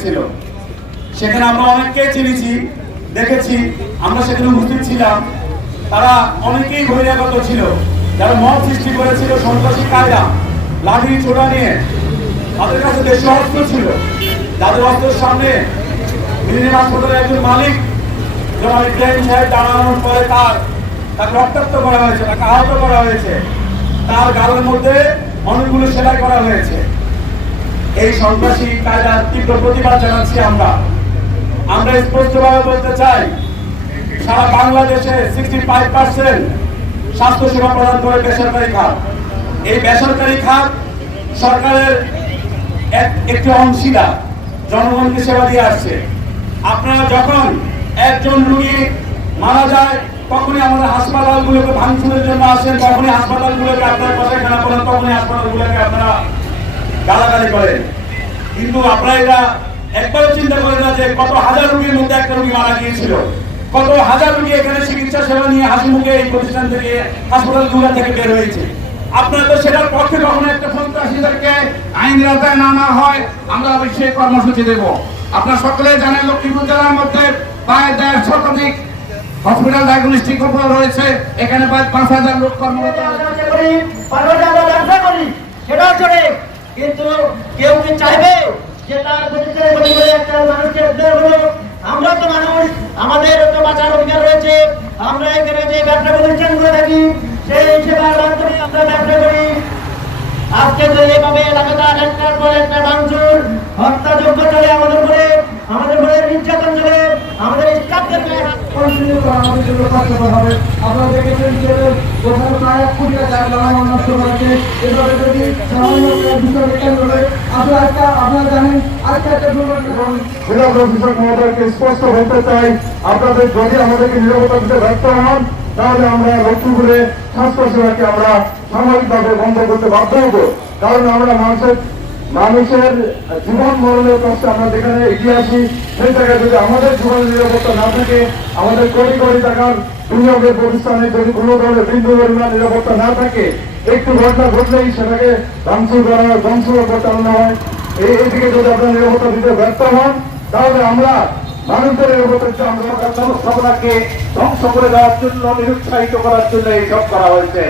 হয়েছিল সেখানে আমরা অনেককেই চিনেছি, দেখেছি, আমরা সেখানে উপস্থিত ছিলাম। তারা অনেকেই বহিরাগত ছিল। যারা মত সৃষ্টি করেছিল সন্ত্রাসী কায়দা, লাঠি ছোড়া নিয়ে, তাদের কাছে দেশীয় অস্ত্র ছিল। যাদের অস্ত্রের সামনে মিলিনিয়াম হাসপাতালের একজন মালিক জনাব ইব্রাহিম সাহেব দাঁড়ানোর পরে তার। তাকে রক্তাক্ত করা হয়েছে, তাকে আহত করা হয়েছে। তার গালের মধ্যে অনেকগুলো সেলাই করা হয়েছে। এই সন্ত্রাসী কায়দার তীব্র প্রতিবাদ জানাচ্ছি আমরা। আমরা স্পষ্টভাবে বলতে চাই, সারা বাংলাদেশে সিক্সটি ফাইভ পার্সেন্ট স্বাস্থ্য সেবা প্রদান করে বেসরকারি খাত। এই বেসরকারি খাত সরকারের এক- একটি অংশীদার, জনগণকে সেবা দিয়ে আসছে। আপনারা যখন একজন রুগী মারা যায়, তখনই আমাদের হাসপাতালগুলোকে ভাঙচুরের জন্য আসেন, তখনই হাসপাতালগুলোকে আপনারা কষাখানা করেন তখনই হাসপাতালগুলোকে আপনারা গালাগালি করেন। কিন্তু আপনারা এটা একবারও চিন্তা করেন না যে কত হাজার রুগীর মধ্যে একটা রুগী মারা গিয়েছিল। কত হাজার রুগী এখানে চিকিৎসা সেবা নিয়ে হাসি মুখে এই প্রতিষ্ঠান থেকে হাসপাতালগুলা থেকে বের হয়েছে। আপনারা তো সেটার পক্ষে কখনো একটা সন্ত্রাসীদেরকে আইন রাতায় না না হয়, আমরা অবশ্যই কর্মসূচি দেব। আপনারা সকলে জানেন লক্ষ্মীপুর জেলার মধ্যে প্রায় দেড় শতাধিক হসপিটাল ডায়াগনস্টিক রয়েছে। এখানে প্রায় পাঁচ হাজার লোক কর্মরত আছে। ব্যবসা কিন্তু কেউ কি চাইবে যে তার একটা মানুষকে উদ্ধার হলো? আমরা তো মানুষ, আমাদের তো বাঁচার অধিকার রয়েছে। আমরা এখানে যে ব্যবসা প্রতিষ্ঠান করে থাকি সেই সেবার মাধ্যমে আমরা ব্যবসা করি। আজকে তো এইভাবে লাগাতার একটার পর একটা ভাঙচুর হত্যাযোগ্য চলে আমাদের উপরে আমাদের উপরে নির্যাতন চলে, আমাদের স্টাফদেরকে কন্টিনিউ করা আমাদের জন্য হবে। আপনারা দেখেছেন যে কোথাও প্রায় এক কোটি টাকা আপনাদের যদি আমাদেরকে নিরাপত্তা দিতে ব্যর্থ হন, তাহলে আমরা লক্ষ্মীপুরে স্বাস্থ্য সেবাকে আমরা সাময়িকভাবে বন্ধ করতে বাধ্য হব। কারণ আমরা মানুষের মানুষের জীবন মরণের কষ্টে আমরা যেখানে এগিয়ে আসি, সেই জায়গায় যদি আমাদের জীবনের নিরাপত্তা না থাকে, আমাদের কোটি কোটি টাকার বিনিয়োগের প্রতিষ্ঠানে যদি কোনো ধরনের বিন্দু পরিমাণ নিরাপত্তা না থাকে, একটু ঘটনা ঘটলেই সেটাকে ধ্বংস করা ধ্বংস করতে আনা হয়। এই এদিকে যদি আপনারা নিরাপত্তা দিতে ব্যর্থ হন, তাহলে আমরা মানুষদের নিরাপত্তা ব্যবস্থাপনাকে ধ্বংস করে দেওয়ার জন্য, নিরুৎসাহিত করার জন্য এইসব করা হয়েছে।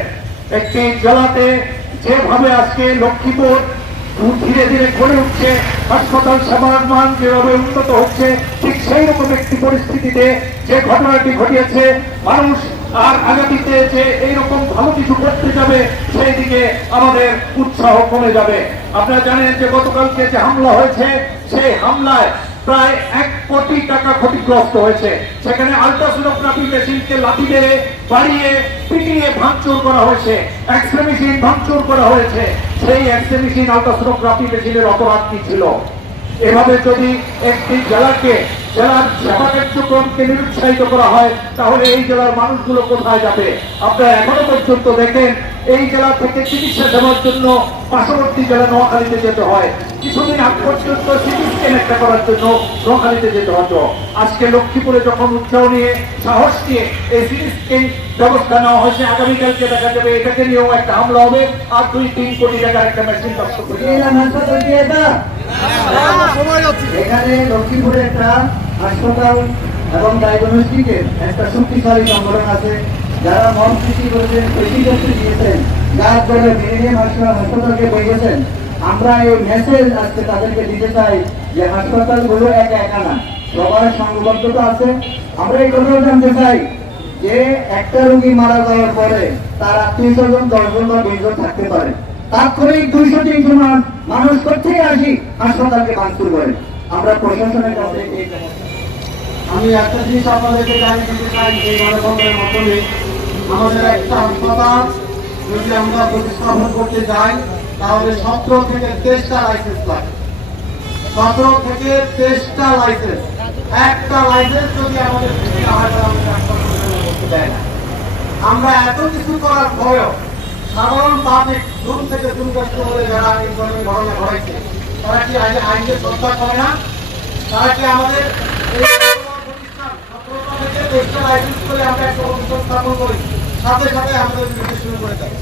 একটি জেলাতে যেভাবে আজকে লক্ষ্মীপুর ধীরে ধীরে গড়ে উঠছে, হাসপাতাল সেবার মান যেভাবে উন্নত হচ্ছে, ঠিক সেই রকম একটি পরিস্থিতিতে যে ঘটনাটি ঘটিয়েছে, মানুষ আর আগামীতে যে এইরকম ভালো কিছু করতে যাবে, সেই দিকে আমাদের উৎসাহ কমে যাবে। আপনারা জানেন যে গতকালকে যে হামলা হয়েছে, সেই হামলায় প্রায় এক কোটি টাকা ক্ষতিগ্রস্ত হয়েছে। সেখানে আলট্রাসোনোগ্রাফি মেশিনকে লাঠি মেরে, বাড়িয়ে, পিটিয়ে ভাঙচুর করা হয়েছে। এক্সরে মেশিন ভাঙচুর করা হয়েছে। সেই এক্সরে মেশিন আলট্রাসোনোগ্রাফি মেশিনের অপরাধ কি ছিল? এভাবে যদি একটি জেলাকে, জেলার সেবা কার্যক্রমকে নিরুৎসাহিত করা হয়, তাহলে এই জেলার মানুষগুলো কোথায় যাবে? আপনারা এখনও পর্যন্ত দেখেন এই জেলা থেকে চিকিৎসা সেবার জন্য পার্শ্ববর্তী জেলা নোয়াখালীতে যেতে হয়। কিছুদিন আগ পর্যন্ত সিটি স্ক্যান একটা করার জন্য নোয়াখালীতে যেতে হতো। আজকে লক্ষ্মীপুরে যখন উৎসাহ নিয়ে সাহস নিয়ে এই সিটি স্ক্যান ব্যবস্থা নেওয়া হয়েছে, আগামীকালকে দেখা যাবে এটাকে নিয়েও একটা হামলা হবে। আর দুই তিন কোটি টাকার একটা মেশিন এখানে লক্ষ্মীপুরে একটা হাসপাতাল এবং ডায়াগনস্টিকের একটা শক্তিশালী সংগঠন আছে। যারা মন সৃষ্টি করেছেন তৈরি দিয়েছেন যার জন্য মিলিনিয়াম হাসপাতাল হাসপাতালকে বইয়েছেন আমরা এই মেসেজ আজকে তাদেরকে দিতে চাই যে হাসপাতালগুলো একা একা না, সবার সংবদ্ধতা আছে। আমরা এই কথা জানতে চাই যে একটা রোগী মারা যাওয়ার পরে তার আত্মীয় স্বজন দশজন বা বিশজন থাকতে পারে। তাৎক্ষণিক দুইশো তিনশো মান মানুষ কোথেকে আসি হাসপাতালকে ভাঙচুর করে আমরা প্রশাসনের কাছে এই আমি একটা জিনিস আপনাদেরকে জানিয়ে দিতে চাই এই মানববন্ধনের আমাদের একটা হাসপাতাল যদি আমরা প্রতিস্থাপন করতে যাই, তাহলে সতেরো থেকে তেইশটা লাইসেন্স লাগে। সতেরো থেকে তেইশটা লাইসেন্স একটা লাইসেন্স যদি আমাদের দেয় না। আমরা এত কিছু করার পরেও সাধারণ পাবলিক দূর থেকে দুর্গস্ত হলে যারা এই ধরনের ঘটনা ঘটাইছে, তারা কি আইনে শ্রদ্ধা করে না? তারা কি আমাদের সাথে সাথে আমাদের শুরু করে দেয়